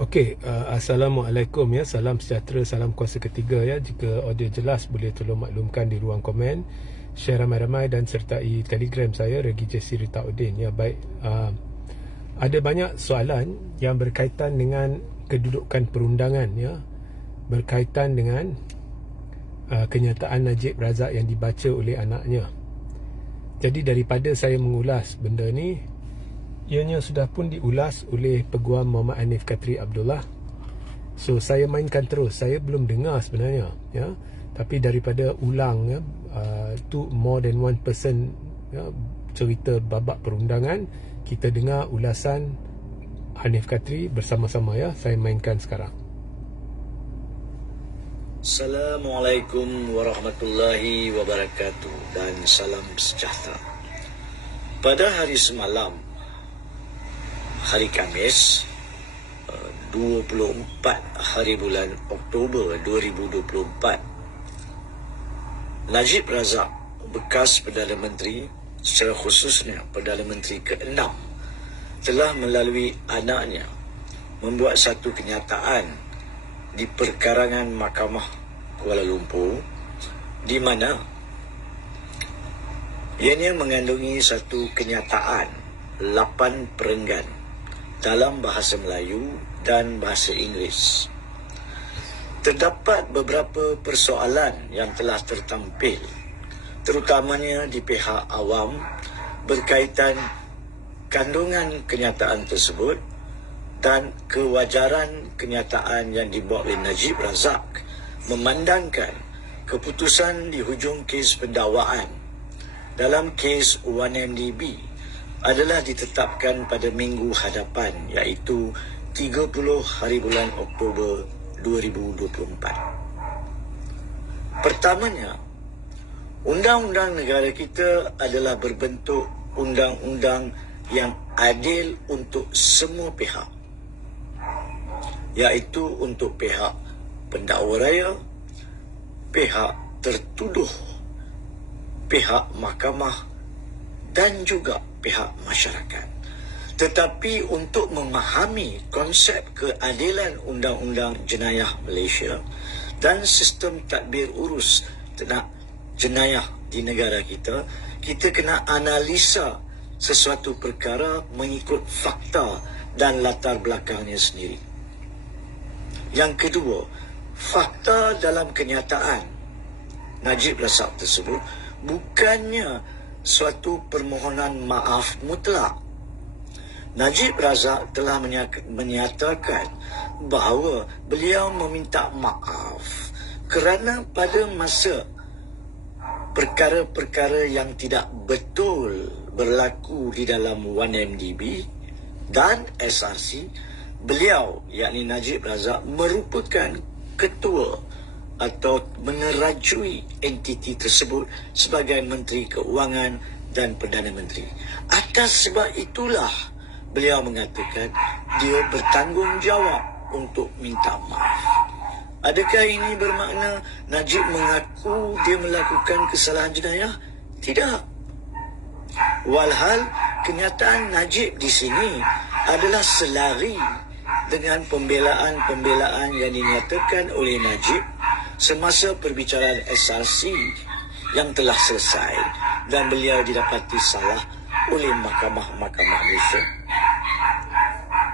Assalamualaikum ya. Salam sejahtera, salam kuasa ketiga ya. Jika audio jelas boleh tolong maklumkan di ruang komen, share ramai-ramai dan sertai Telegram saya Regi Jesse Ritauddin ya. Baik, ada banyak soalan yang berkaitan dengan kedudukan perundangan ya, berkaitan dengan kenyataan Najib Razak yang dibaca oleh anaknya. Jadi daripada saya mengulas benda ni, ianya sudah pun diulas oleh Peguam Muhammad Hanif Katri Abdullah. So saya mainkan terus. Saya belum dengar sebenarnya ya. Tapi daripada ulang ya, tu more than one person ya, cerita babak perundangan, kita dengar ulasan Hanif Katri bersama-sama ya. Saya mainkan sekarang. Assalamualaikum warahmatullahi wabarakatuh dan salam sejahtera. Pada hari semalam, hari Khamis 24 hari bulan Oktober 2024, Najib Razak, bekas Perdana Menteri, secara khususnya Perdana Menteri ke-6, telah melalui anaknya membuat satu kenyataan di perkarangan Mahkamah Kuala Lumpur, di mana ianya mengandungi satu kenyataan 8 perenggan dalam bahasa Melayu dan bahasa Inggeris. Terdapat beberapa persoalan yang telah tertampil, terutamanya di pihak awam, berkaitan kandungan kenyataan tersebut dan kewajaran kenyataan yang dibuat oleh Najib Razak memandangkan keputusan di hujung kes pendakwaan dalam kes 1MDB adalah ditetapkan pada minggu hadapan, iaitu 30 hari bulan Oktober 2024. Pertamanya, undang-undang negara kita adalah berbentuk undang-undang yang adil untuk semua pihak, iaitu untuk pihak pendakwa raya, pihak tertuduh, pihak mahkamah dan juga pihak masyarakat. Tetapi untuk memahami konsep keadilan Undang-Undang Jenayah Malaysia dan sistem tadbir urus tindak jenayah di negara kita, kita kena analisa sesuatu perkara mengikut fakta dan latar belakangnya sendiri. Yang kedua, fakta dalam kenyataan Najib Razak tersebut bukannya suatu permohonan maaf mutlak. Najib Razak telah menyatakan bahawa beliau meminta maaf kerana pada masa perkara-perkara yang tidak betul berlaku di dalam 1MDB dan SRC, beliau, yakni Najib Razak, merupakan ketua atau menerajui entiti tersebut sebagai Menteri Keuangan dan Perdana Menteri. Atas sebab itulah beliau mengatakan dia bertanggungjawab untuk minta maaf. Adakah ini bermakna Najib mengaku dia melakukan kesalahan jenayah? Tidak. Walhal kenyataan Najib di sini adalah selari dengan pembelaan-pembelaan yang dinyatakan oleh Najib semasa perbicaraan SRC yang telah selesai dan beliau didapati salah oleh Mahkamah Malaysia.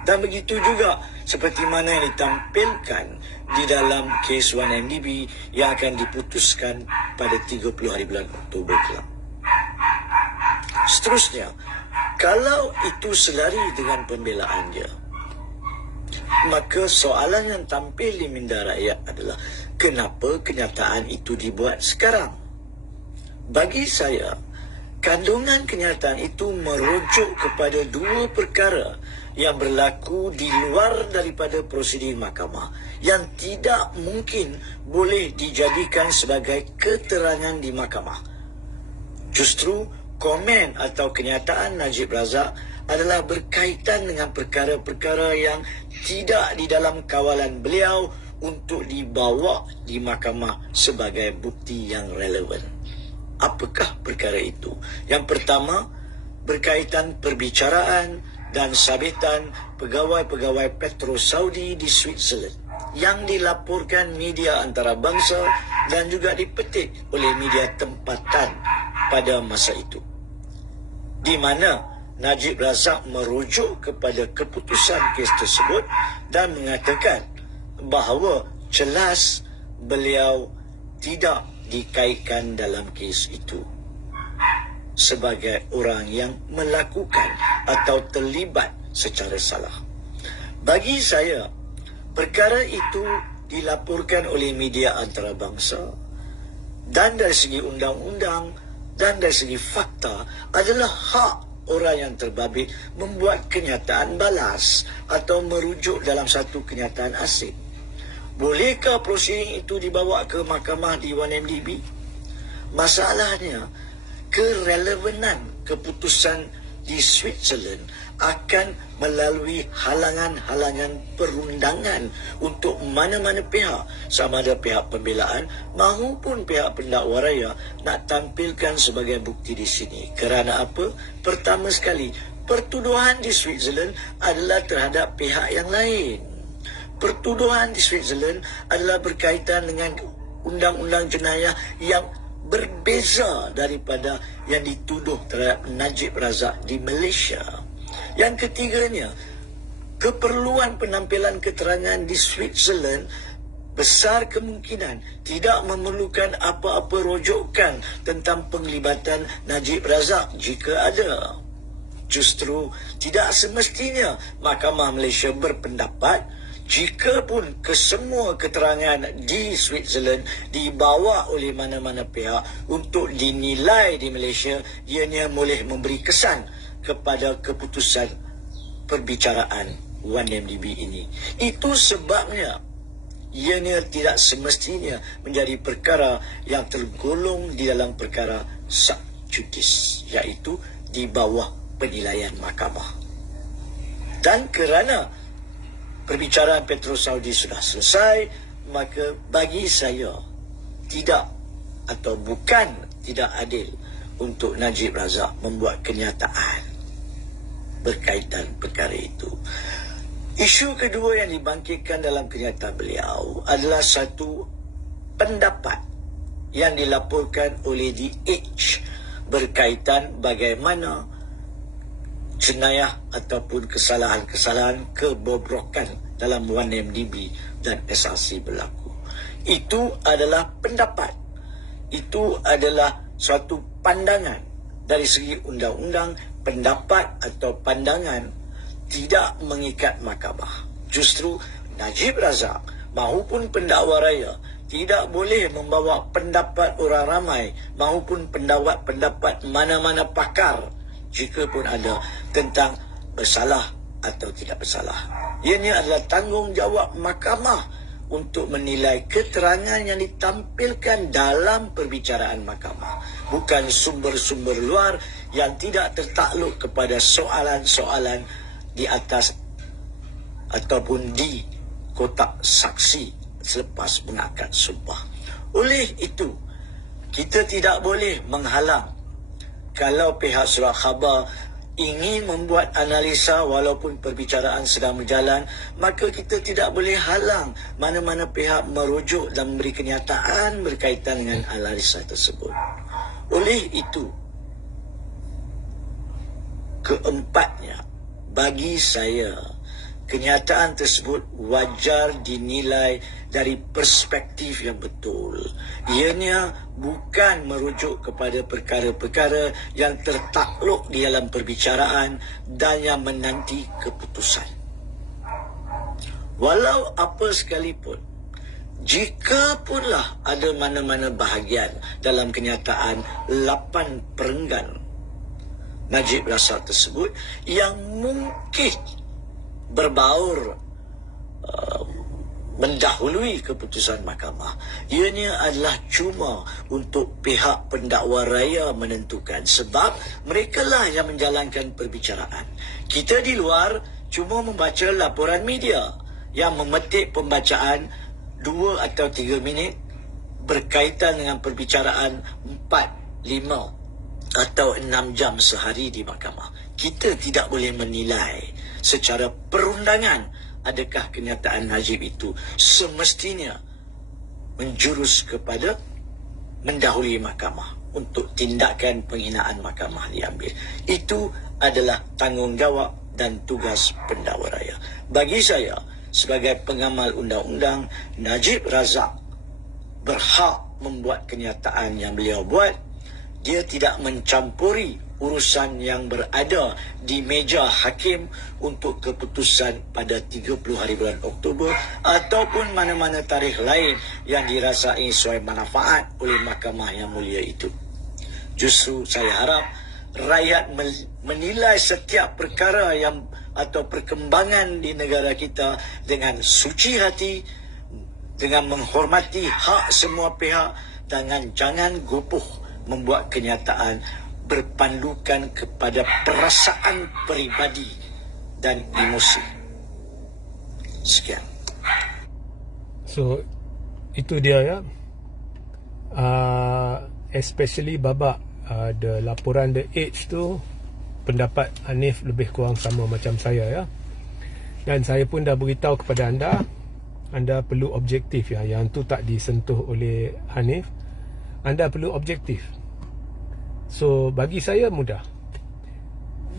Dan begitu juga seperti mana yang ditampilkan di dalam kes 1MDB yang akan diputuskan pada 30 hari bulan Oktober kelak. Seterusnya, kalau itu selari dengan pembelaan dia, maka soalan yang tampil di minda rakyat adalah kenapa kenyataan itu dibuat sekarang? Bagi saya, kandungan kenyataan itu merujuk kepada dua perkara yang berlaku di luar daripada prosedur mahkamah yang tidak mungkin boleh dijadikan sebagai keterangan di mahkamah. Justru komen atau kenyataan Najib Razak adalah berkaitan dengan perkara-perkara yang tidak di dalam kawalan beliau untuk dibawa di mahkamah sebagai bukti yang relevan. Apakah perkara itu? Yang pertama, berkaitan perbicaraan dan sabitan pegawai-pegawai Petro Saudi di Switzerland yang dilaporkan media antarabangsa dan juga dipetik oleh media tempatan pada masa itu, di mana Najib Razak merujuk kepada keputusan kes tersebut dan mengatakan bahawa jelas beliau tidak dikaitkan dalam kes itu sebagai orang yang melakukan atau terlibat secara salah. Bagi saya, perkara itu dilaporkan oleh media antarabangsa dan dari segi undang-undang dan dari segi fakta adalah hak orang yang terbabit membuat kenyataan balas atau merujuk dalam satu kenyataan asing. Bolehkah prosiding itu dibawa ke mahkamah di 1MDB? Masalahnya, kerelevanan keputusan di Switzerland akan melalui halangan-halangan perundangan untuk mana-mana pihak, sama ada pihak pembelaan maupun pihak pendakwa raya, nak tampilkan sebagai bukti di sini. Kerana apa? Pertama sekali, pertuduhan di Switzerland adalah terhadap pihak yang lain. Pertuduhan di Switzerland adalah berkaitan dengan undang-undang jenayah yang berbeza daripada yang dituduh terhadap Najib Razak di Malaysia. Yang ketiganya, keperluan penampilan keterangan di Switzerland besar kemungkinan tidak memerlukan apa-apa rujukan tentang penglibatan Najib Razak jika ada. Justru tidak semestinya Mahkamah Malaysia berpendapat jika pun kesemua keterangan di Switzerland dibawa oleh mana-mana pihak untuk dinilai di Malaysia, ianya boleh memberi kesan kepada keputusan perbicaraan 1MDB ini. Itu sebabnya ianya tidak semestinya menjadi perkara yang tergolong di dalam perkara sub judice, iaitu di bawah penilaian mahkamah. Dan kerana perbicaraan Petro Saudi sudah selesai, maka bagi saya tidak atau bukan tidak adil untuk Najib Razak membuat kenyataan berkaitan perkara itu. Isu kedua yang dibangkitkan dalam kenyataan beliau adalah satu pendapat yang dilaporkan oleh The Edge berkaitan bagaimana jenayah ataupun kesalahan-kesalahan kebobrokan dalam 1MDB dan SRC berlaku. Itu adalah pendapat. Itu adalah suatu pandangan dari segi undang-undang. Pendapat atau pandangan tidak mengikat mahkamah. Justru Najib Razak maupun pendakwa raya tidak boleh membawa pendapat orang ramai maupun pendapat mana-mana pakar jika pun ada tentang bersalah atau tidak bersalah. Ianya adalah tanggungjawab mahkamah untuk menilai keterangan yang ditampilkan dalam perbicaraan mahkamah, bukan sumber-sumber luar yang tidak tertakluk kepada soalan-soalan di atas ataupun di kotak saksi selepas mengangkat sumpah. Oleh itu, kita tidak boleh menghalang kalau pihak surat khabar ingin membuat analisa walaupun perbicaraan sedang berjalan, maka kita tidak boleh halang mana-mana pihak merujuk dan memberi kenyataan berkaitan dengan analisa tersebut. Oleh itu, keempatnya, bagi saya, kenyataan tersebut wajar dinilai dari perspektif yang betul. Ianya bukan merujuk kepada perkara-perkara yang tertakluk di dalam perbicaraan dan yang menanti keputusan. Walau apa sekalipun, jika punlah ada mana-mana bahagian dalam kenyataan 8 perenggan Najib Razak tersebut yang mungkin berbaur mendahului keputusan mahkamah, ianya adalah cuma untuk pihak pendakwa raya menentukan, sebab merekalah yang menjalankan perbicaraan. Kita di luar cuma membaca laporan media yang memetik pembacaan 2 atau 3 minit berkaitan dengan perbicaraan 4, 5 atau 6 jam sehari di mahkamah. Kita tidak boleh menilai secara perundangan adakah kenyataan Najib itu semestinya menjurus kepada mendahului mahkamah untuk tindakan penghinaan mahkamah diambil. Itu adalah tanggungjawab dan tugas pendakwa raya. Bagi saya, sebagai pengamal undang-undang, Najib Razak berhak membuat kenyataan yang beliau buat. Dia tidak mencampuri urusan yang berada di meja hakim untuk keputusan pada 30 hari bulan Oktober ataupun mana-mana tarikh lain yang dirasai sesuai manfaat oleh mahkamah yang mulia itu. Justru saya harap rakyat menilai setiap perkara yang atau perkembangan di negara kita dengan suci hati, dengan menghormati hak semua pihak, dan jangan gopoh membuat kenyataan berpandukan kepada perasaan peribadi dan emosi. Sekian. So, itu dia ya. Especially babak the laporan The Age tu, pendapat Hanif lebih kurang sama macam saya ya. Dan saya pun dah beritahu kepada anda perlu objektif ya. Yang tu tak disentuh oleh Hanif. Anda perlu objektif. So bagi saya mudah.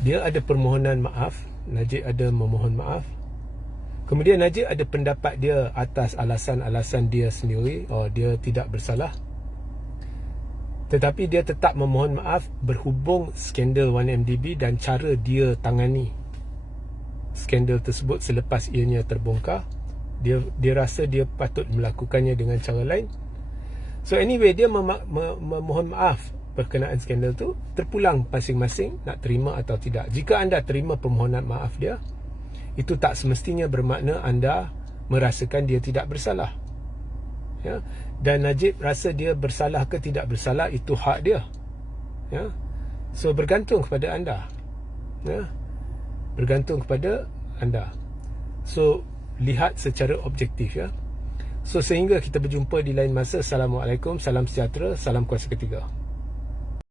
Dia ada permohonan maaf, Najib ada memohon maaf. Kemudian Najib ada pendapat dia atas alasan-alasan dia sendiri, dia tidak bersalah. Tetapi dia tetap memohon maaf berhubung skandal 1MDB dan cara dia tangani skandal tersebut selepas ianya terbongkar. Dia rasa dia patut melakukannya dengan cara lain. So anyway, dia memohon maaf berkenaan skandal tu. Terpulang masing-masing nak terima atau tidak. Jika anda terima permohonan maaf dia, itu tak semestinya bermakna anda merasakan dia tidak bersalah ya. Dan Najib rasa dia bersalah ke tidak bersalah, itu hak dia ya. So bergantung kepada anda ya. Bergantung kepada anda. So lihat secara objektif ya. So sehingga kita berjumpa di lain masa. Assalamualaikum, salam sejahtera, salam kuasa ketiga.